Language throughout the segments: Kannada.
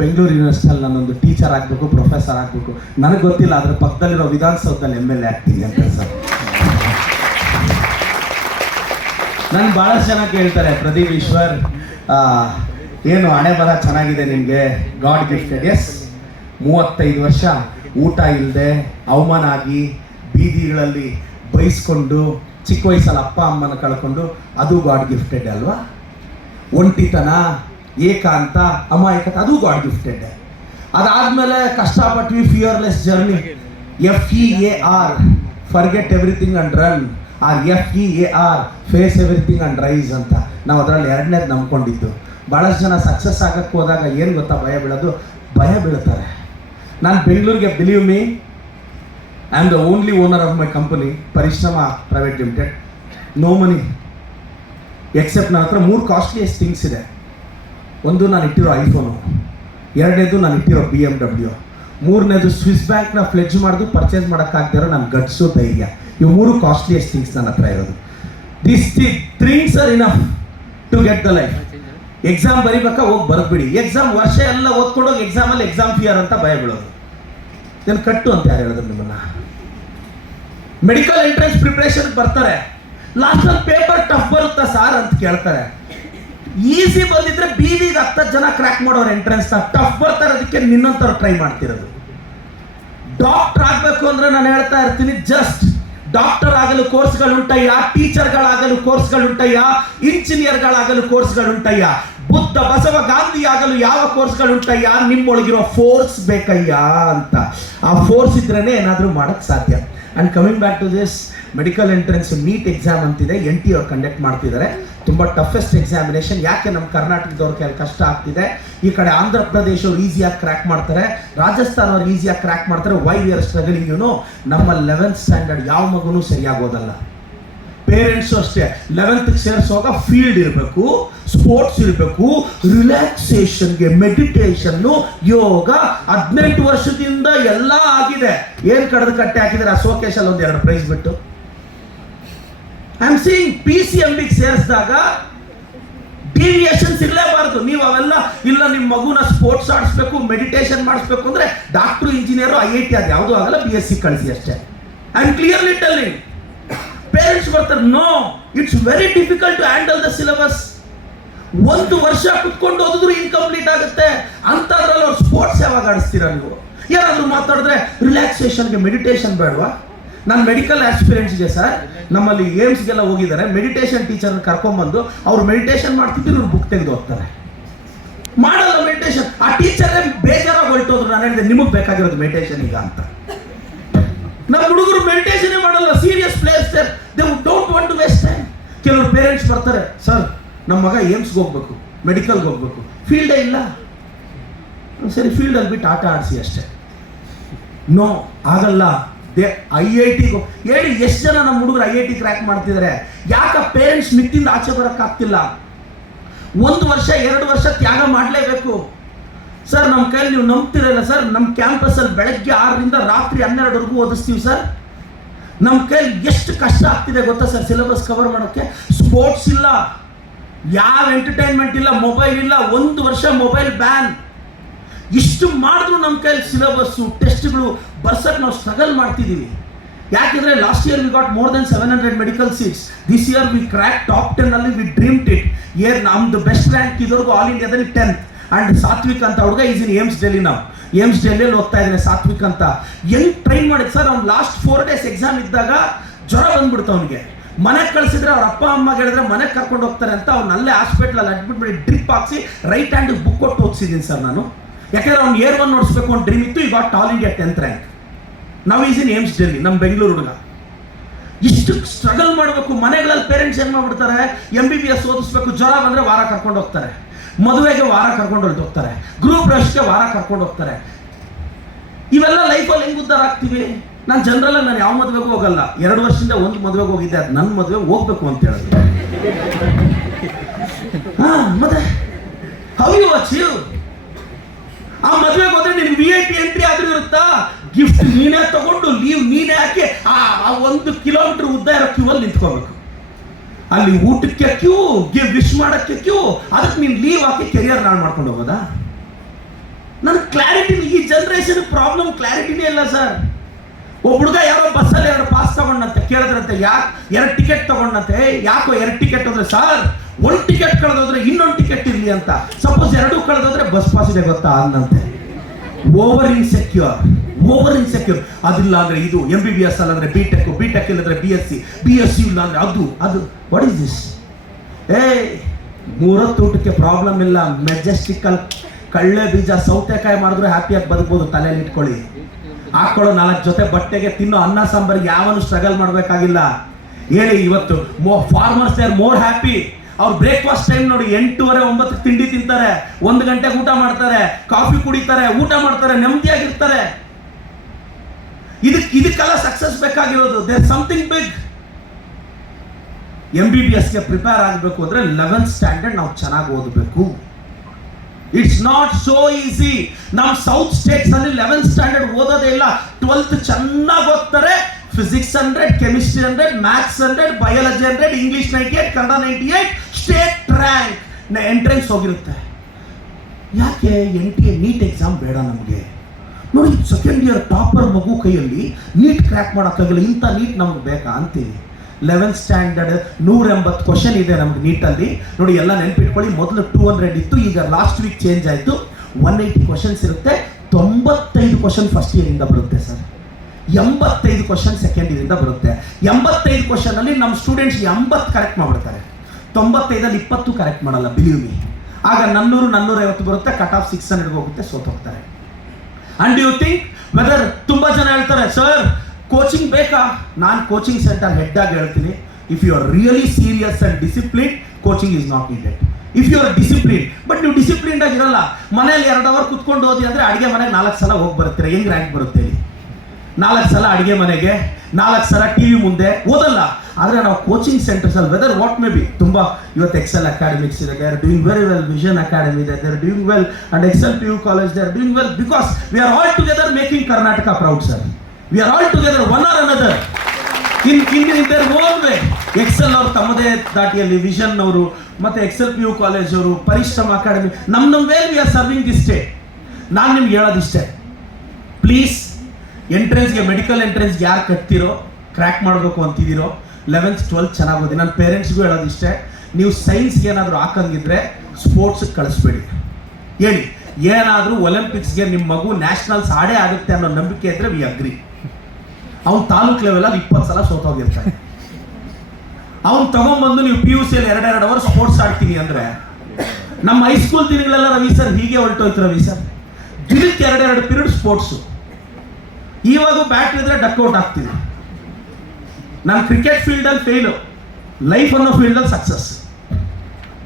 ಬೆಂಗಳೂರು ಯೂನಿವರ್ಸಿಟಿಯಲ್ಲಿ ನಾನೊಂದು ಟೀಚರ್ ಆಗಬೇಕು, ಪ್ರೊಫೆಸರ್ ಆಗಬೇಕು. ನನಗೆ ಗೊತ್ತಿಲ್ಲ, ಅದ್ರ ಪಕ್ಕದಲ್ಲಿರೋ ವಿಧಾನಸೌಧದಲ್ಲಿ MLA ಆಗ್ತೀನಿ ಅಂತ ಸರ್. ನಾನು ಭಾಳಷ್ಟು ಜನ ಕೇಳ್ತಾರೆ, ಪ್ರದೀಪ್ ಈಶ್ವರ್ ಏನು ಹಣೆ ಬರ ಚೆನ್ನಾಗಿದೆ ನಿಮಗೆ, ಗಾಡ್ ಗಿಫ್ಟೆಡ್. ಎಸ್, 35 ವರ್ಷ ಊಟ ಇಲ್ಲದೆ ಅವಮಾನ ಆಗಿ ಬೀದಿಗಳಲ್ಲಿ ಬೈಸ್ಕೊಂಡು ಚಿಕ್ಕ ವಯಸ್ಸಲ್ಲಿ ಅಪ್ಪ ಅಮ್ಮನ ಕಳ್ಕೊಂಡು, ಅದು ಗಾಡ್ ಗಿಫ್ಟೆಡ್ ಅಲ್ವಾ? ಒಂಟಿತನ, ಏಕಾಂತ, ಅಮಾಯಕತೆ, ಅದು ಗಾಡ್ ಗಿಫ್ಟೆಡ್. ಅದಾದಮೇಲೆ ಕಷ್ಟಪಟ್ವಿ, fearless journey, FEAR, forget everything and run, or FEAR, face everything and rise ಅಂತ. ನಾವು ಅದರಲ್ಲಿ ಎರಡನೇದು ನಂಬ್ಕೊಂಡಿದ್ದು. ಭಾಳಷ್ಟು ಜನ ಸಕ್ಸಸ್ ಆಗಕ್ಕೆ ಹೋದಾಗ ಏನು ಗೊತ್ತಾ ಭಯ ಬೀಳ್ತಾರೆ. ನಾನು ಬೆಂಗಳೂರಿಗೆ, believe me, I am the only owner of my company, Parishram private limited. No money except ನನ್ನ ಹತ್ರ 3 ಕಾಸ್ಟ್ಲಿಯೆಸ್ಟ್ ಥಿಂಗ್ಸ್ ಇದೆ. ಒಂದು ನಾನು ಇಟ್ಟಿರೋ ಐಫೋನು, ಎರಡನೇದು ನಾನು ಇಟ್ಟಿರೋ BMW, ಮೂರನೇದು ಸ್ವಿಸ್ ಬ್ಯಾಂಕ್ನ ಫ್ಲೆಡ್ಜ್ ಮಾಡಿದು ಪರ್ಚೇಸ್ ಮಾಡೋಕ್ಕಾಗ್ದಿರೋ ನನ್ನ ಗಟ್ಸು, ಧೈರ್ಯ. ಇವು 3 ಕಾಸ್ಟ್ಲಿಯೆಸ್ಟ್ ಥಿಂಗ್ಸ್ ನನ್ನ ಹತ್ರ ಇರೋದು. This things are enough to get the life. Exam ಬರಿಬೇಕಾ, ಹೋಗಿ ಬರೆದ್ಬಿಡಿ. ಎಕ್ಸಾಮ್ ವರ್ಷ ಎಲ್ಲ ಓದ್ಕೊಂಡೋಗಿ ಎಕ್ಸಾಮಲ್ಲಿ ಎಕ್ಸಾಮ್ ಫಿಯರ್ ಅಂತ ಭಯ ಬೀಳೋದು. ನಾನು ಕಟ್ಟು ಅಂತ ಯಾರು ಹೇಳಿದ್ರು ನಿಮ್ಮನ್ನ? ಮೆಡಿಕಲ್ ಎಂಟ್ರೆನ್ಸ್ ಪ್ರಿಪ್ರೇಷನ್ ಬರ್ತಾರೆ, ಲಾಸ್ಟಲ್ಲಿ ಪೇಪರ್ ಟಫ್ ಬರುತ್ತಾ ಸಾರ್ ಅಂತ ಕೇಳ್ತಾರೆ. ಈಸಿ ಬಂದಿದ್ರೆ ಬೀದಿಗೆ 10 ಜನ ಕ್ರ್ಯಾಕ್ ಮಾಡೋರು ಎಂಟ್ರೆನ್ಸ್. ಟಫ್ ಬರ್ತಾರೆ, ಅದಕ್ಕೆ ನಿನ್ನಂತವ್ರು ಟ್ರೈ ಮಾಡ್ತಿರೋದು. ಡಾಕ್ಟರ್ ಆಗಬೇಕು ಅಂದ್ರೆ ನಾನು ಹೇಳ್ತಾ ಇರ್ತೀನಿ, ಜಸ್ಟ್ ಡಾಕ್ಟರ್ ಆಗಲು ಕೋರ್ಸ್ಗಳುಂಟಯ್ಯ, ಟೀಚರ್ಗಳಾಗಲು ಕೋರ್ಸ್ಗಳುಂಟಯ್ಯ, ಇಂಜಿನಿಯರ್ಗಳಾಗಲು ಕೋರ್ಸ್ಗಳುಂಟಯ್ಯ, ಬುದ್ಧ ಬಸವ ಗಾಂಧಿ ಆಗಲು ಯಾವ ಕೋರ್ಸ್ಗಳುಂಟಯ್ಯ, ನಿಮ್ಮೊಳಗಿರೋ ಫೋರ್ಸ್ ಬೇಕಯ್ಯ ಅಂತ. ಆ ಫೋರ್ಸ್ ಇದ್ರೇ ಏನಾದರೂ ಮಾಡೋಕ್ಕೆ ಸಾಧ್ಯ. And coming back to this medical entrance NEET exam ಅಂತಿದೆ, NT ಅವ್ರು ಕಂಡಕ್ಟ್ ಮಾಡ್ತಿದ್ದಾರೆ. ತುಂಬ ಟಫೆಸ್ಟ್ ಎಕ್ಸಾಮಿನೇಷನ್. ಯಾಕೆ ನಮ್ಮ ಕರ್ನಾಟಕದವ್ರ ಕೈಯಲ್ಲಿ ಕಷ್ಟ ಆಗ್ತಿದೆ? ಈ ಕಡೆ ಆಂಧ್ರ ಪ್ರದೇಶ ಅವ್ರು ಈಸಿಯಾಗಿ ಕ್ರ್ಯಾಕ್ ಮಾಡ್ತಾರೆ, ರಾಜಸ್ಥಾನ ಅವ್ರು ಈಸಿಯಾಗಿ ಕ್ರ್ಯಾಕ್ ಮಾಡ್ತಾರೆ. Why we are struggling? ನಮ್ಮ 11th ಸ್ಟ್ಯಾಂಡರ್ಡ್ ಯಾವ ಮಗುನೂ ಸರಿಯಾಗೋದಲ್ಲ. ಪೇರೆಂಟ್ಸು ಅಷ್ಟೇ, 11th ಸೇರಿಸುವಾಗ ಫೀಲ್ಡ್ ಇರಬೇಕು, ಸ್ಪೋರ್ಟ್ಸ್ ಇರಬೇಕು, ರಿಲ್ಯಾಕ್ಸೇಷನ್ಗೆ ಮೆಡಿಟೇಷನ್ನು, ಯೋಗ. 18 ವರ್ಷದಿಂದ ಎಲ್ಲ ಆಗಿದೆ. ಏನು ಕಡ್ದು ಕಟ್ಟೆ ಹಾಕಿದ್ದಾರೆ? ಆ ಶೋಕೇಶಲ್ಲಿ 1-2 ಪ್ರೈಸ್ ಬಿಟ್ಟು. ಐ ಆಮ್ ಸೀಯಿಂಗ್ PCMBಗೆ ಸೇರಿಸಿದಾಗ ಡಿವಿಯೇಷನ್ಸ್ ಇರಲೇಬಾರ್ದು. ನೀವು ಅವೆಲ್ಲ ಇಲ್ಲ, ನಿಮ್ಮ ಮಗುನ ಸ್ಪೋರ್ಟ್ಸ್ ಆಡಿಸ್ಬೇಕು, ಮೆಡಿಟೇಷನ್ ಮಾಡಿಸ್ಬೇಕು ಅಂದರೆ ಡಾಕ್ಟ್ರು, ಇಂಜಿನಿಯರು, IIT ಅದು ಯಾವುದೂ ಆಗಲ್ಲ, BSc ಕಳಿಸಿ ಅಷ್ಟೇ. I am clearly telling. Parents ಬರ್ತಾರೆ, no, it's very difficult to handle the syllabus. 1 ವರ್ಷ ಕುತ್ಕೊಂಡು ಓದಿದ್ರು ಇನ್ಕಂಪ್ಲೀಟ್ ಆಗುತ್ತೆ. ಅಂಥದ್ರಲ್ಲಿ ಅವ್ರು ಸ್ಪೋರ್ಟ್ಸ್ ಯಾವಾಗ ಆಡಿಸ್ತೀರಾ ನೀವು? ಏನಾದರೂ ಮಾತಾಡಿದ್ರೆ ರಿಲ್ಯಾಕ್ಸೇಷನ್ಗೆ ಮೆಡಿಟೇಷನ್ ಬೇಡವಾ? ನಾನು ಮೆಡಿಕಲ್ ಆಸ್ಪಿರೆಂಟ್ಸ್ಗೆ ಸರ್, ನಮ್ಮಲ್ಲಿ ಏಮ್ಸ್ಗೆಲ್ಲ ಹೋಗಿದ್ದಾರೆ, ಮೆಡಿಟೇಷನ್ ಟೀಚರ್ನ ಕರ್ಕೊಂಡ್ಬಂದು ಅವ್ರು ಮೆಡಿಟೇಷನ್ ಮಾಡ್ತಿದ್ರು, ಇವ್ರು ಬುಕ್ ತೆಗೆದು ಹೋಗ್ತಾರೆ. ಮಾಡಲ್ಲ ಮೆಡಿಟೇಷನ್. ಆ ಟೀಚರೇ ಬೇಜಾರಾಗಿ ಹೊರಟೋದ್ರು. ನಾನು ಹೇಳಿದೆ, ನಿಮಗೆ ಬೇಕಾಗಿರೋದು ಮೆಡಿಟೇಷನ್ ಈಗ ಅಂತ. ನಮ್ಮ ಹುಡುಗರು ಮೆಡಿಟೇಷನ್ ಮಾಡಲ್ಲ, serious place they don't want to waste time. ಕೆಲವರು ಪೇರೆಂಟ್ಸ್ ಬರ್ತಾರೆ, ಸರ್ ನಮ್ಮ ಮಗ ಏಮ್ಸ್ಗೆ ಹೋಗ್ಬೇಕು, ಮೆಡಿಕಲ್ಗೆ ಹೋಗ್ಬೇಕು, ಫೀಲ್ಡೇ ಇಲ್ಲ. ಸರಿ, ಫೀಲ್ಡಲ್ಲಿ ಬಿಟ್ಟು ಆಟ ಆಡಿಸಿ ಅಷ್ಟೇ. ನೋ, ಆಗಲ್ಲ. IITಗೂ ಹೇಳಿ, ಎಷ್ಟು ಜನ ನಮ್ಮ ಹುಡುಗರು IIT ಕ್ರ್ಯಾಕ್ ಮಾಡ್ತಿದ್ದಾರೆ? ಯಾಕೆ ಪೇರೆಂಟ್ಸ್ ಮಿತ್ತಿಂದ ಆಚೆ ಬರೋಕ್ಕಾಗ್ತಿಲ್ಲ? 1 ವರ್ಷ 2 ವರ್ಷ ತ್ಯಾಗ ಮಾಡಲೇಬೇಕು ಸರ್. ನಮ್ಮ ಕೈಲಿ ನೀವು ನಂಬ್ತಿರಲ್ಲ ಸರ್, ನಮ್ಮ ಕ್ಯಾಂಪಸಲ್ಲಿ ಬೆಳಗ್ಗೆ 6ರಿಂದ ರಾತ್ರಿ 12ವರೆಗೂ ಓದಿಸ್ತೀವಿ ಸರ್. ನಮ್ಮ ಕೈಲಿ ಎಷ್ಟು ಕಷ್ಟ ಆಗ್ತಿದೆ ಗೊತ್ತಾ ಸರ್ ಸಿಲೆಬಸ್ ಕವರ್ ಮಾಡೋಕ್ಕೆ? ಸ್ಪೋರ್ಟ್ಸ್ ಇಲ್ಲ, ಯಾವ ಎಂಟರ್ಟೈನ್ಮೆಂಟ್ ಇಲ್ಲ, ಮೊಬೈಲ್ ಇಲ್ಲ, 1 ವರ್ಷ ಮೊಬೈಲ್ ಬ್ಯಾನ್. ಇಷ್ಟು ಮಾಡಿದ್ರು ನಮ್ಮ ಕೈಲಿ ಸಿಲೆಬಸ್ಸು, ಟೆಸ್ಟ್ಗಳು ಬರ್ಸಕ್ಕೆ ನಾವು ಸ್ಟ್ರಗಲ್ ಮಾಡ್ತಿದ್ದೀವಿ. ಯಾಕೆಂದರೆ last year we got more than 700 medical seats. This year V crack top 10 ಅಲ್ಲಿ ವಿ ಡ್ರೀಮ್ಡ್ ಇಟ್. ನಮ್ದು ಬೆಸ್ಟ್ ರ್ಯಾಂಕ್ ಇದ್ವರೆಗೂ ಆಲ್ ಇಂಡಿಯಾದಲ್ಲಿ 10th. ಆ್ಯಂಡ್ ಸಾತ್ವಿಕ್ ಅಂತ ಹುಡುಗ ಈಸ್ ಇನ್ ಏಮ್ಸ್ ಡೆಲ್ಲಿ. ನಾವು ಏಮ್ಸ್ ಡೆಲ್ಲಿಯಲ್ಲಿ ಓದ್ತಾ ಇದ್ದಾನೆ ಸಾತ್ವಿಕ್ ಅಂತ. ಹೆಂಗೆ ಟ್ರೈನ್ ಮಾಡಿದ್ದು ಸರ್? ಅವ್ನು ಲಾಸ್ಟ್ 4 days ಎಕ್ಸಾಮ್ ಇದ್ದಾಗ ಜ್ವರ ಬಂದ್ಬಿಡ್ತು ಅವನಿಗೆ. ಮನೆಗೆ ಕಳಿಸಿದ್ರೆ ಅವ್ರ ಅಪ್ಪ ಅಮ್ಮಗೆ ಹೇಳಿದ್ರೆ ಮನೆಗೆ ಕರ್ಕೊಂಡು ಹೋಗ್ತಾರೆ ಅಂತ ಅವ್ನಲ್ಲೇ ಹಾಸ್ಪಿಟ್ಲಲ್ಲಿ ಅಡ್ಮಿಟ್ ಮಾಡಿ ಡ್ರಿಪ್ ಹಾಕ್ಸಿ ರೈಟ್ ಹ್ಯಾಂಡಿಗೆ ಬುಕ್ ಕೊಟ್ಟು ಓದಿಸಿದ್ದೀನಿ ಸರ್ ನಾನು. ಯಾಕೆಂದ್ರೆ ಅವ್ನು Year 1 ನೋಡಿಸ್ಬೇಕು ಅಂತ ಡ್ರೀಮ್ ಇತ್ತು. ಈಗ ಆಲ್ ಇಂಡಿಯಾ 10th ರ್ಯಾಂಕ್. ನಾವು ಈಸ್ ಇನ್ ಏಮ್ಸ್ ಡೆಲ್ಲಿ, ನಮ್ಮ ಬೆಂಗಳೂರು ಹುಡುಗ. ಇಷ್ಟು ಸ್ಟ್ರಗಲ್ ಮಾಡಬೇಕು. ಮನೆಗಳಲ್ಲಿ ಪೇರೆಂಟ್ಸ್ ಏನು ಮಾಡ್ಬಿಡ್ತಾರೆ, MBBS ಓದಿಸ್ಬೇಕು, ಜ್ವರ ಬಂದರೆ ವಾರ ಕರ್ಕೊಂಡು ಹೋಗ್ತಾರೆ, ಮದುವೆಗೆ ವಾರ ಕರ್ಕೊಂಡು ಹೊರಟೋಗ್ತಾರೆ, ಗ್ರೂಪ್ ರಶ್ಗೆ ವಾರ ಕರ್ಕೊಂಡು ಹೋಗ್ತಾರೆ. ಇವೆಲ್ಲ ಲೈಫಲ್ಲಿ ಹೆಂಗೆ ಉದ್ಧಾರ ಆಗ್ತೀವಿ? ನಾನು ಜನರಲ್ಲಾಗಿ ನಾನು ಯಾವ ಮದುವೆಗೂ ಹೋಗಲ್ಲ. 2 ವರ್ಷದಿಂದ 1 ಮದುವೆಗೆ ಹೋಗಿದ್ದೆ, ಅದು ನನ್ನ ಮದುವೆ ಹೋಗ್ಬೇಕು ಅಂತ ಹೇಳಿದ್ರು. ಮತ್ತೆ ಹೌ ಯು ಅಚೀವ್? ಆ ಮದುವೆಗೆ ಹೋದ್ರೆ ನಿನ್ VIP ಎಂಟ್ರಿ ಆದ್ರೂ ಇರುತ್ತಾ? ಗಿಫ್ಟ್ ನೀನೇ ತಗೊಂಡು ಲೀವ್ ನೀನೇ ಹಾಕಿ ಆ 1 ಕಿಲೋಮೀಟರ್ ಉದ್ದ ಇರೋ ಕ್ಯೂ ಅಲ್ಲಿ ನಿಂತ್ಕೋಬೇಕು. ಅಲ್ಲಿ ಊಟಕ್ಕೆ ಕ್ಯೂ, ವಿಶ್ ಮಾಡಕ್ಕೆ ಕ್ಯೂ. ಅದಕ್ಕೆ ನೀನು ಲೀವ್ ಹಾಕಿ ಕೆರಿಯರ್ ನಾಳು ಮಾಡ್ಕೊಂಡು ಹೋಗೋದಾ? ನನಗೆ ಕ್ಲಾರಿಟಿ, ಈ ಜನರೇಷನ್ ಪ್ರಾಬ್ಲಮ್ ಕ್ಲಾರಿಟಿನೇ ಇಲ್ಲ ಸರ್. ಒಬ್ಬ ಹುಡುಗ ಯಾರೋ ಬಸ್ಸಲ್ಲಿ 2 ಪಾಸ್ ತಗೊಂಡಂತೆ, ಕೇಳಿದ್ರಂತೆ ಯಾಕೆ 2 ಟಿಕೆಟ್ ತಗೊಂಡಂತೆ, ಯಾಕೋ 2 ಟಿಕೆಟ್ ಹೋದ್ರೆ ಸರ್ 1 ಟಿಕೆಟ್ ಕಳೆದೋದ್ರೆ ಇನ್ನೊಂದು ಟಿಕೆಟ್ ಇರಲಿ ಅಂತ. ಸಪೋಸ್ 2 ಕಳೆದೋದ್ರೆ ಬಸ್ ಪಾಸ್ ಇದೆ ಗೊತ್ತಾ ಅಂದಂತೆ. Over insecure. ಅದಿಲ್ಲ ಅಂದ್ರೆ ಇದು, MBBS ಅಲ್ಲಂದ್ರೆ ಬಿಟೆಕ್ ಇಲ್ಲಂದ್ರೆ BSc ಇಲ್ಲ ಅಂದ್ರೆ ಅದು ವಾಟ್ ಇಸ್ ದಿಸ್? 3 ಹೊತ್ತು ಊಟಕ್ಕೆ ಪ್ರಾಬ್ಲಮ್ ಇಲ್ಲ. ಮೆಜೆಸ್ಟಿಕಲ್ ಕಳ್ಳೆ ಬೀಜ ಸೌತೆಕಾಯಿ ಮಾಡಿದ್ರು ಹ್ಯಾಪಿಯಾಗಿ ಬದುಕಬಹುದು. ತಲೆಯಲ್ಲಿ ಇಟ್ಕೊಳ್ಳಿ. ಹಾಕೊಳ್ಳೋ 4 ಜೊತೆ ಬಟ್ಟೆಗೆ, ತಿನ್ನೋ ಅನ್ನ ಸಾಂಬಾರಿಗೆ ಯಾವನು ಸ್ಟ್ರಗಲ್ ಮಾಡಬೇಕಾಗಿಲ್ಲ. ಹೇಳಿ, ಇವತ್ತು ಫಾರ್ಮರ್ಸ್ ಆರ್ ಮೋರ್ ಹ್ಯಾಪಿ. ಅವ್ರು ಬ್ರೇಕ್ಫಾಸ್ಟ್ ಟೈಮ್ ನೋಡಿ 8:30-9 ತಿಂಡಿ ತಿಂತಾರೆ, 1 ಗಂಟೆಗೆ ಊಟ ಮಾಡ್ತಾರೆ, ಕಾಫಿ ಕುಡಿತಾರೆ, ಊಟ ಮಾಡ್ತಾರೆ, ನೆಮ್ಮದಿಯಾಗಿರ್ತಾರೆ. ಇದಕ್ಕೆಲ್ಲ ಸಕ್ಸಸ್ ಬೇಕಾಗಿರೋದು. There something big. MBBSಗೆ ಪ್ರಿಪೇರ್ ಆಗಬೇಕು ಅಂದ್ರೆ 11th ಸ್ಟ್ಯಾಂಡರ್ಡ್ ನಾವು ಚೆನ್ನಾಗಿ ಓದಬೇಕು. It's not so easy. ನಮ್ಮ ಸೌತ್ ಸ್ಟೇಟ್ಸ್ ಅಲ್ಲಿ 11th ಸ್ಟ್ಯಾಂಡರ್ಡ್ ಓದೋದೇ ಇಲ್ಲ. 12th ಚೆನ್ನಾಗಿ ಓದ್ತಾರೆ. Physics 100, chemistry 100, maths 100, biology 100, English 98, Kannada 98, state rank. Entrance ಹೋಗಿರುತ್ತೆ. ಯಾಕೆ NTA ನೀಟ್ ಎಕ್ಸಾಮ್ ಬೇಡ ನಮಗೆ? ನೋಡಿ, ಸೆಕೆಂಡ್ ಇಯರ್ ಟಾಪರ್ ಮಗು ಕೈಯಲ್ಲಿ ನೀಟ್ ಕ್ರ್ಯಾಕ್ ಮಾಡೋಕ್ಕಾಗಲ್ಲ. ಇಂಥ ನೀಟ್ ನಮ್ಗೆ ಬೇಕಾ ಅಂತೀವಿ. 11th ಸ್ಟ್ಯಾಂಡರ್ಡ್ 180 ಕ್ವಶನ್ ಇದೆ ನಮ್ಗೆ ನೀಟಲ್ಲಿ. ನೋಡಿ, ಎಲ್ಲ ನೆನ್ಪಿಟ್ಕೊಳ್ಳಿ. ಮೊದಲು 200 ಇತ್ತು, ಈಗ ಲಾಸ್ಟ್ ವೀಕ್ ಚೇಂಜ್ ಆಯಿತು. 180 ಕ್ವಶನ್ಸ್ ಇರುತ್ತೆ. 95 ಕ್ವಶನ್ ಫಸ್ಟ್ ಇಯರಿಂದ ಬರುತ್ತೆ ಸರ್. 85 ಕ್ವಶನ್ ಸೆಕೆಂಡ್ ಇಯರಿಂದ ಬರುತ್ತೆ. 85 ಕ್ವಶನ್ ಅಲ್ಲಿ ನಮ್ಮ ಸ್ಟೂಡೆಂಟ್ಸ್ 80 ಕರೆಕ್ಟ್ ಮಾಡಿಬಿಡ್ತಾರೆ. 95ಅಲ್ಲಿ 20 ಕರೆಕ್ಟ್ ಮಾಡಲ್ಲ, ಬಿಲೀವ್ ಮೀ. ಆಗ 450 ಬರುತ್ತೆ. ಕಟ್ ಆಫ್ 600 ಹೋಗುತ್ತೆ, ಸೋತೋಗ್ತಾರೆ. ಅಂಡ್ ಯು ಥಿಂಕ್ ವೆದರ್, ತುಂಬಾ ಜನ ಹೇಳ್ತಾರೆ ಸರ್ ಕೋಚಿಂಗ್ ಬೇಕಾ? ನಾನು ಕೋಚಿಂಗ್ ಸೆಂಟರ್ ಹೆಡ್ ಆಗಿ ಹೇಳ್ತೀನಿ, if you are really serious and discipline, coaching is not needed. If you are discipline, but ನೀವು ಡಿಸಿಪ್ಲಿನ್ ಆಗಿರಲ್ಲ, ಮನೇಲಿ 2 ಅವರ್ ಕುತ್ಕೊಂಡು ಓದಿ ಅಂದ್ರೆ ಅಡುಗೆ ಮನೆಗೆ 4 ಸಲ ಹೋಗಿ ಬರ್ತೀರಾ. ಹೆಂಗ್ ರ್ಯಾಂಕ್ ಬರುತ್ತೆ? 4 ಸಲ ಅಡುಗೆ ಮನೆಗೆ, 4 ಸಲ TV ಮುಂದೆ ಓದಲ್ಲ. ಆದರೆ ನಾವು ಕೋಚಿಂಗ್ ಸೆಂಟರ್ಸ್ ಅಲ್ಲಿ ವೆದರ್ ವಾಟ್ ಮೇ ಬಿ, ತುಂಬಾ ಇವತ್ತು ಎಕ್ಸೆಲ್ ಅಕಾಡೆಮಿಕ್ಸ್ ಇದೆ, they are doing very well. Vision Academy ಇದೆ, they are doing well. And XLPU college, they are doing well because we are all together making Karnataka proud sir. We are all together one or another in their own way. Excel ಅವರು ತಮ್ಮದೇ ದಾಟಿಯಲ್ಲಿ, ವಿಷನ್ ಅವರು ಮತ್ತೆ XLPU ಕಾಲೇಜ್ ಅವರು, ಪರಿಶ್ರಮ ಅಕಾಡೆಮಿ, ನಮ್ಮ way we are serving the state. ನಾನು ನಿಮ್ಗೆ ಹೇಳೋದಿಷ್ಟೇ, ಪ್ಲೀಸ್ ಎಂಟ್ರೆನ್ಸ್ಗೆ, ಮೆಡಿಕಲ್ ಎಂಟ್ರೆನ್ಸ್ಗೆ ಯಾರು ಕಟ್ತಿರೋ, ಕ್ರ್ಯಾಕ್ ಮಾಡಬೇಕು ಅಂತಿದ್ದೀರೋ, 11th 12th ಚೆನ್ನಾಗಿ ಓದಿ. ನನ್ನ ಪೇರೆಂಟ್ಸ್ಗೂ ಹೇಳೋದಿಷ್ಟೇ, ನೀವು ಸೈನ್ಸ್ಗೆ ಏನಾದರೂ ಹಾಕಂಗಿದ್ರೆ ಸ್ಪೋರ್ಟ್ಸ್ಗೆ ಕಳಿಸ್ಬೇಡಿ. ಹೇಳಿ, ಏನಾದರೂ ಒಲಿಂಪಿಕ್ಸ್ಗೆ ನಿಮ್ಮ ಮಗು ನ್ಯಾಷನಲ್ಸ್ ಆಡೇ ಆಗುತ್ತೆ ಅನ್ನೋ ನಂಬಿಕೆ ಇದ್ರೆ ವಿ ಅಗ್ರಿ. ಅವ್ನು ತಾಲೂಕ್ ಲೆವೆಲಲ್ಲಿ 20 ಸಲ ಸೋತೋಗಿರ್ತಾನೆ. ಅವ್ನು ತಗೊಂಡ್ಬಂದು ನೀವು PUCಯಲ್ಲಿ 2 ಅವರ್ ಸ್ಪೋರ್ಟ್ಸ್ ಆಡ್ತೀನಿ ಅಂದರೆ, ನಮ್ಮ ಹೈಸ್ಕೂಲ್ ದಿನಗಳೆಲ್ಲ ರವಿ ಸರ್ ಹೀಗೆ ಹೊರಟೋಯ್ತು. ರವಿ ಸರ್ ದಿನಕ್ಕೆ 2 ಪೀರಿಯಡ್ ಸ್ಪೋರ್ಟ್ಸು. ಇವಾಗ ಬ್ಯಾಟ್ ಇದ್ರೆ ಡಕ್ಔಟ್ ಆಗ್ತಿದೆ. ನಾನು ಕ್ರಿಕೆಟ್ ಫೀಲ್ಡಲ್ಲಿ ಫೇಲು, ಲೈಫ್ ಅನ್ನೋ ಫೀಲ್ಡಲ್ಲಿ ಸಕ್ಸಸ್.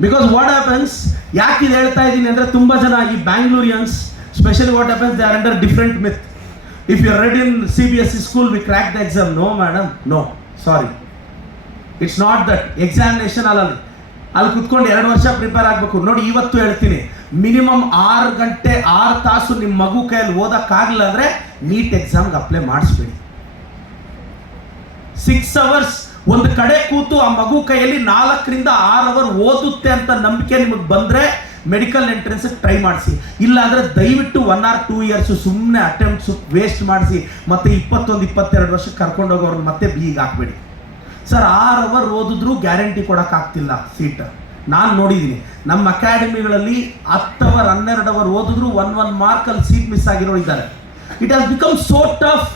ಬಿಕಾಸ್ ವಾಟ್ ಹ್ಯಾಪನ್ಸ್, ಯಾಕೆ ಇದು ಹೇಳ್ತಾ ಇದ್ದೀನಿ ಅಂದರೆ, ತುಂಬ ಜನ ಈ Bangaloreans specially what happens, they are under different myth. If you are read in CBSE school we crack the exam. No madam, no, sorry, it's not that. Examination ಅಲ್ಲಿ ಕುತ್ಕೊಂಡು 2 ವರ್ಷ ಪ್ರಿಪೇರ್ ಆಗಬೇಕು. ನೋಡಿ, ಇವತ್ತು ಹೇಳ್ತೀನಿ, ಮಿನಿಮಮ್ 6 ಗಂಟೆ 6 ತಾಸು ನಿಮ್ಮ ಮಗು ಕೈಯಲ್ಲಿ ಓದಕ್ಕಾಗಲಿಲ್ಲ ಅಂದರೆ ನೀಟ್ ಎಕ್ಸಾಮ್ಗೆ ಅಪ್ಲೈ ಮಾಡಿಸ್ಬೇಡಿ. 6 ಅವರ್ಸ್ ಒಂದು ಕಡೆ ಕೂತು ಆ ಮಗು ಕೈಯಲ್ಲಿ 4 ರಿಂದ 6 ಅವರ್ ಓದುತ್ತೆ ಅಂತ ನಂಬಿಕೆ ನಿಮಗೆ ಬಂದರೆ ಮೆಡಿಕಲ್ ಎಂಟ್ರೆನ್ಸ್ ಟ್ರೈ ಮಾಡಿಸಿ. ಇಲ್ಲ ಅಂದರೆ ದಯವಿಟ್ಟು 1 or 2 ಇಯರ್ಸ್ ಸುಮ್ಮನೆ ಅಟೆಂಪ್ಟ್ಸ್ ವೇಸ್ಟ್ ಮಾಡಿಸಿ ಮತ್ತೆ 21-22 ವರ್ಷಕ್ಕೆ ಕರ್ಕೊಂಡೋಗೋರ್ನ ಮತ್ತೆ BEಗೆ ಹಾಕ್ಬೇಡಿ. ಸರ್ 6 ಅವರ್ ಓದಿದ್ರು ಗ್ಯಾರಂಟಿ ಕೊಡೋಕ್ಕಾಗ್ತಿಲ್ಲ ಸೀಟ್. ನಾನು ನೋಡಿದ್ದೀನಿ ನಮ್ಮ ಅಕಾಡೆಮಿಗಳಲ್ಲಿ 10 ಅವರ್ 12 ಅವರ್ ಓದಿದ್ರು 1 ಮಾರ್ಕಲ್ಲಿ ಸೀಟ್ ಮಿಸ್ ಆಗಿರೋ ಇದ್ದಾರೆ. It has become so tough.